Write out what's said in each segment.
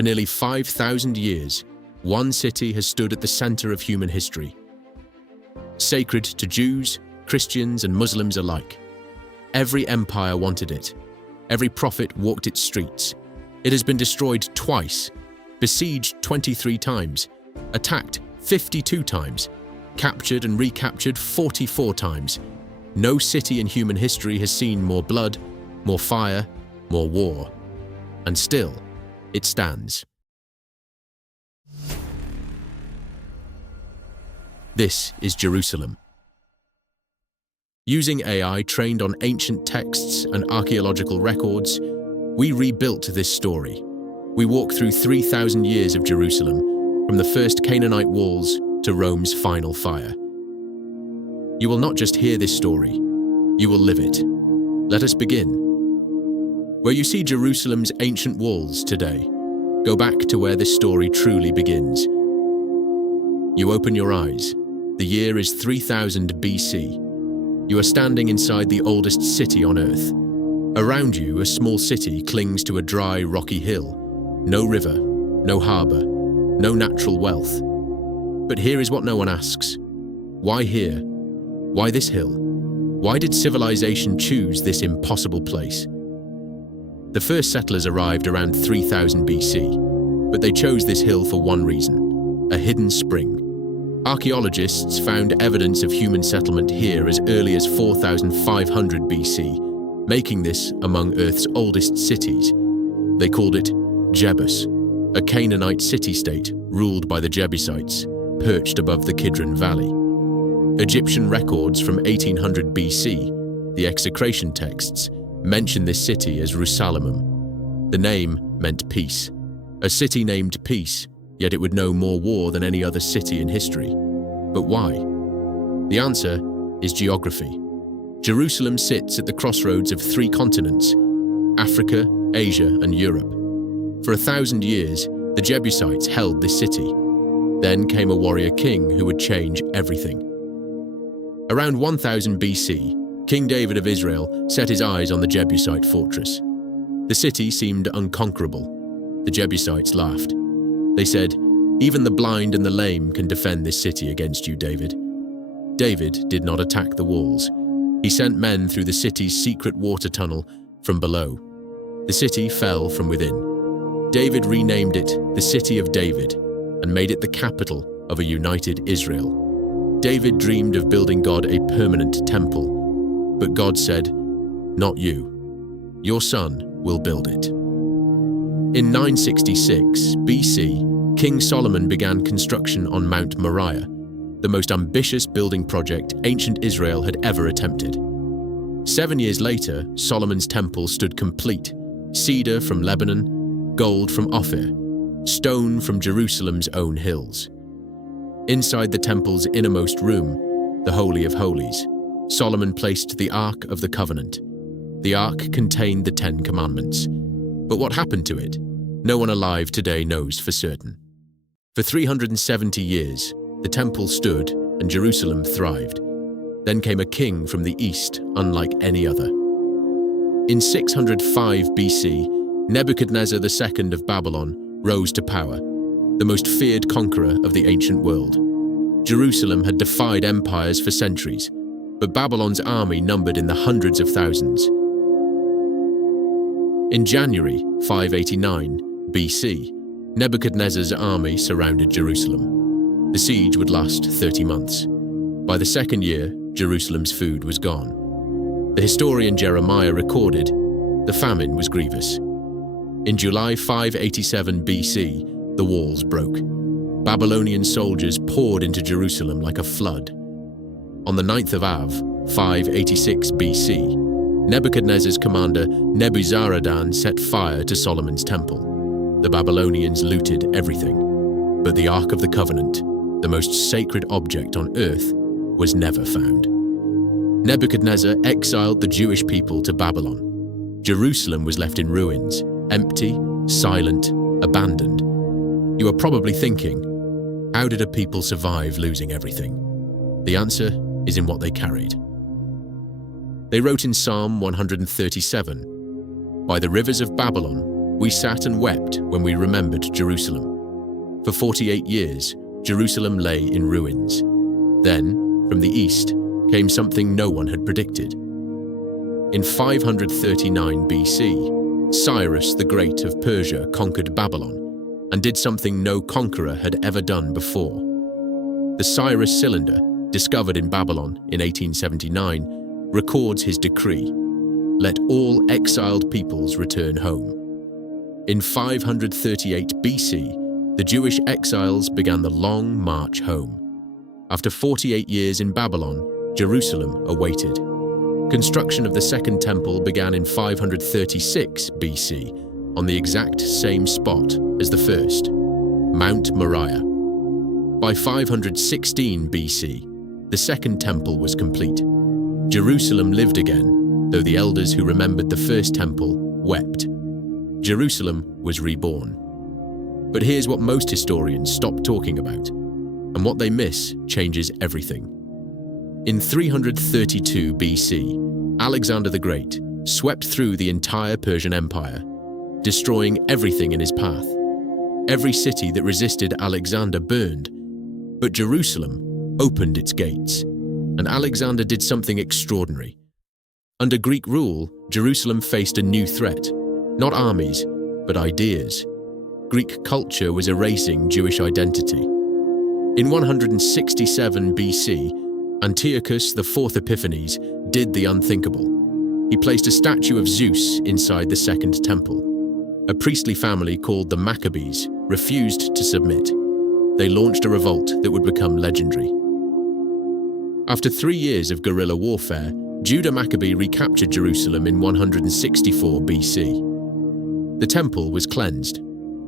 For nearly 5,000 years, one city has stood at the center of human history. Sacred to Jews, Christians, and Muslims alike. Every empire wanted it. Every prophet walked its streets. It has been destroyed twice, besieged 23 times, attacked 52 times, captured and recaptured 44 times. No city in human history has seen more blood, more fire, more war. And still, it stands. This is Jerusalem. Using AI trained on ancient texts and archaeological records, we rebuilt this story. We walk through 3,000 years of Jerusalem, from the first Canaanite walls to Rome's final fire. You will not just hear this story, you will live it. Let us begin. Where you see Jerusalem's ancient walls today, go back to where this story truly begins. You open your eyes. The year is 3000 BC. You are standing inside the oldest city on Earth. Around you, a small city clings to a dry, rocky hill. No river, no harbor, no natural wealth. But here is what no one asks. Why here? Why this hill? Why did civilization choose this impossible place? The first settlers arrived around 3000 BC, but they chose this hill for one reason: a hidden spring. Archaeologists found evidence of human settlement here as early as 4500 BC, making this among Earth's oldest cities. They called it Jebus, a Canaanite city-state ruled by the Jebusites, perched above the Kidron Valley. Egyptian records from 1800 BC, the execration texts, mention this city as Rusalamum. The name meant peace. A city named peace, yet it would know more war than any other city in history. But why? The answer is geography. Jerusalem sits at the crossroads of 3 continents: Africa, Asia, and Europe. For 1,000 years, the Jebusites held this city. Then came a warrior king who would change everything. Around 1000 BC, King David of Israel set his eyes on the Jebusite fortress. The city seemed unconquerable. The Jebusites laughed. They said, "Even the blind and the lame can defend this city against you, David." David did not attack the walls. He sent men through the city's secret water tunnel from below. The city fell from within. David renamed it the City of David and made it the capital of a united Israel. David dreamed of building God a permanent temple, but God said, "Not you. Your son will build it." In 966 BC, King Solomon began construction on Mount Moriah, the most ambitious building project ancient Israel had ever attempted. 7 years later, Solomon's temple stood complete: cedar from Lebanon, gold from Ophir, stone from Jerusalem's own hills. Inside the temple's innermost room, the Holy of Holies, Solomon placed the Ark of the Covenant. The Ark contained the 10 Commandments. But what happened to it? No one alive today knows for certain. For 370 years, the temple stood and Jerusalem thrived. Then came a king from the east, unlike any other. In 605 BC, Nebuchadnezzar II of Babylon rose to power, the most feared conqueror of the ancient world. Jerusalem had defied empires for centuries, but Babylon's army numbered in the hundreds of thousands. In January 589 BC, Nebuchadnezzar's army surrounded Jerusalem. The siege would last 30 months. By the second year, Jerusalem's food was gone. The historian Jeremiah recorded, "The famine was grievous." In July 587 BC, the walls broke. Babylonian soldiers poured into Jerusalem like a flood. On the 9th of Av, 586 BC, Nebuchadnezzar's commander Nebuzaradan set fire to Solomon's temple. The Babylonians looted everything, but the Ark of the Covenant, the most sacred object on earth, was never found. Nebuchadnezzar exiled the Jewish people to Babylon. Jerusalem was left in ruins, empty, silent, abandoned. You are probably thinking, how did a people survive losing everything? The answer is in what they carried. They wrote in Psalm 137, "By the rivers of Babylon, We sat and wept when we remembered Jerusalem. For 48 years, Jerusalem lay in ruins. Then, from the east, came something no one had predicted. In 539 BC, Cyrus the Great of Persia conquered Babylon and did something no conqueror had ever done before. The Cyrus cylinder, discovered in Babylon in 1879, records his decree: let all exiled peoples return home. In 538 BC, the Jewish exiles began the long march home. After 48 years in Babylon, Jerusalem awaited. Construction of the Second Temple began in 536 BC, on the exact same spot as the first, Mount Moriah. By 516 BC, the Second Temple was complete. Jerusalem lived again, though the elders who remembered the First Temple wept. Jerusalem was reborn. But here's what most historians stop talking about, and what they miss changes everything. In 332 BC, Alexander the Great swept through the entire Persian Empire, destroying everything in his path. Every city that resisted Alexander burned, but Jerusalem opened its gates, and Alexander did something extraordinary. Under Greek rule, Jerusalem faced a new threat, not armies, but ideas. Greek culture was erasing Jewish identity. In 167 BC, Antiochus IV Epiphanes did the unthinkable. He placed a statue of Zeus inside the Second Temple. A priestly family called the Maccabees refused to submit. They launched a revolt that would become legendary. After 3 years of guerrilla warfare, Judah Maccabee recaptured Jerusalem in 164 BC. The temple was cleansed.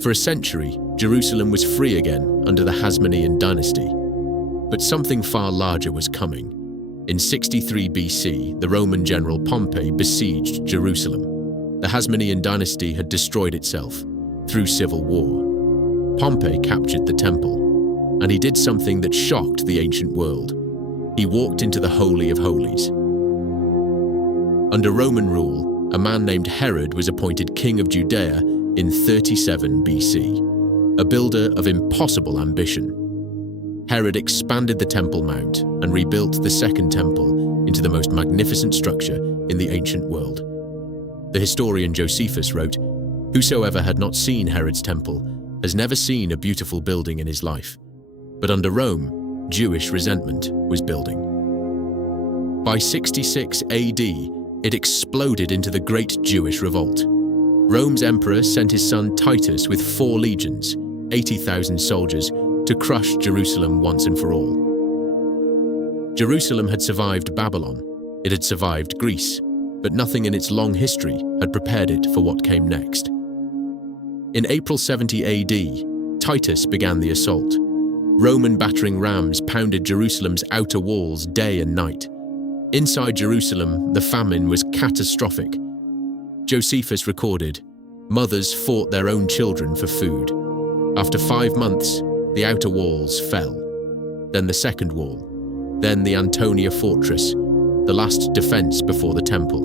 For a century, Jerusalem was free again under the Hasmonean dynasty. But something far larger was coming. In 63 BC, the Roman general Pompey besieged Jerusalem. The Hasmonean dynasty had destroyed itself through civil war. Pompey captured the temple, and he did something that shocked the ancient world. He walked into the Holy of Holies. Under Roman rule, a man named Herod was appointed king of Judea in 37 BC, a builder of impossible ambition. Herod expanded the Temple Mount and rebuilt the Second Temple into the most magnificent structure in the ancient world. The historian Josephus wrote, "Whosoever had not seen Herod's temple has never seen a beautiful building in his life." But under Rome, Jewish resentment was building. By 66 AD, it exploded into the Great Jewish Revolt. Rome's emperor sent his son Titus with 4 legions, 80,000 soldiers, to crush Jerusalem once and for all. Jerusalem had survived Babylon, it had survived Greece, but nothing in its long history had prepared it for what came next. In April 70 AD, Titus began the assault. Roman battering rams pounded Jerusalem's outer walls day and night. Inside Jerusalem, the famine was catastrophic. Josephus recorded, "Mothers fought their own children for food. After 5 months, the outer walls fell. Then the second wall. Then the Antonia fortress, the last defense before the temple."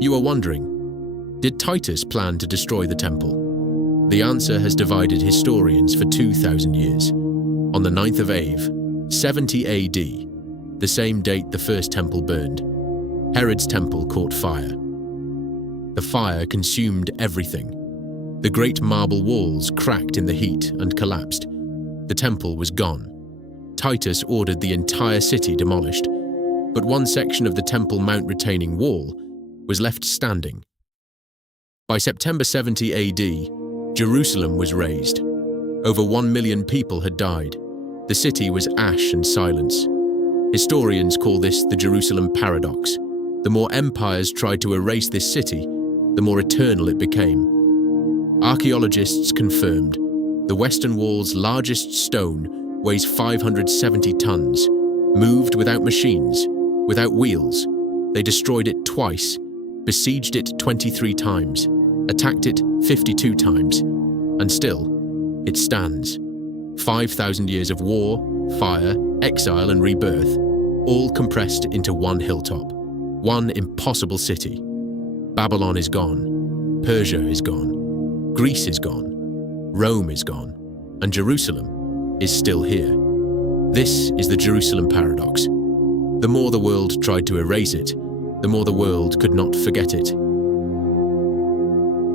You are wondering, did Titus plan to destroy the temple? The answer has divided historians for 2,000 years. On the 9th of Av, 70 AD, the same date the first temple burned, Herod's temple caught fire. The fire consumed everything. The great marble walls cracked in the heat and collapsed. The temple was gone. Titus ordered the entire city demolished, but one section of the Temple Mount retaining wall was left standing. By September 70 AD, Jerusalem was razed. Over 1 million people had died. The city was ash and silence. Historians call this the Jerusalem paradox. The more empires tried to erase this city, the more eternal it became. Archaeologists confirmed the Western Wall's largest stone weighs 570 tons, moved without machines, without wheels. They destroyed it twice, besieged it 23 times, attacked it 52 times, and still, it stands. 5,000 years of war, fire, exile, and rebirth, all compressed into one hilltop, one impossible city. Babylon is gone. Persia is gone. Greece is gone, Rome is gone, and Jerusalem is still here. This is the Jerusalem paradox. The more the world tried to erase it, the more the world could not forget it.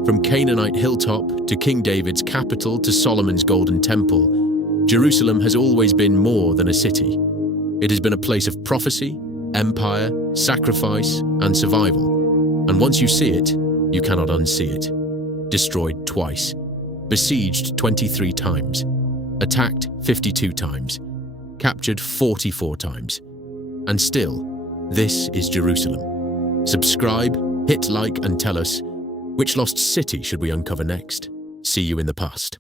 From Canaanite hilltop to King David's capital to Solomon's golden temple, Jerusalem has always been more than a city. It has been a place of prophecy, empire, sacrifice, and survival. And once you see it, you cannot unsee it. Destroyed twice, besieged 23 times, attacked 52 times, captured 44 times. And still, this is Jerusalem. Subscribe, hit like, and tell us, which lost city should we uncover next? See you in the past.